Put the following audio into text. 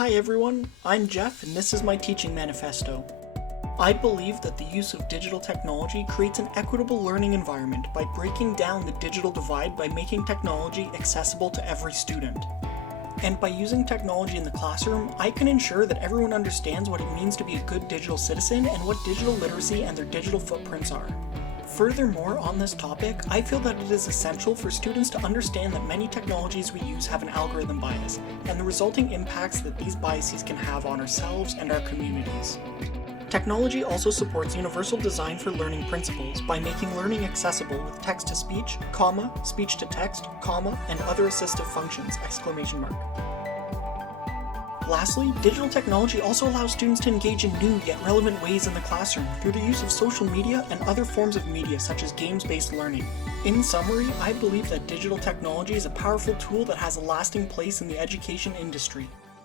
Hi everyone, I'm Jeff and this is my teaching manifesto. I believe that the use of digital technology creates an equitable learning environment by breaking down the digital divide by making technology accessible to every student. And by using technology in the classroom, I can ensure that everyone understands what it means to be a good digital citizen and what digital literacy and their digital footprints are. Furthermore, on this topic, I feel that it is essential for students to understand that many technologies we use have an algorithm bias, and the resulting impacts that these biases can have on ourselves and our communities. Technology also supports universal design for learning principles by making learning accessible with text-to-speech, comma, speech-to-text, comma, and other assistive functions, exclamation mark. Lastly, digital technology also allows students to engage in new yet relevant ways in the classroom through the use of social media and other forms of media such as games-based learning. In summary, I believe that digital technology is a powerful tool that has a lasting place in the education industry.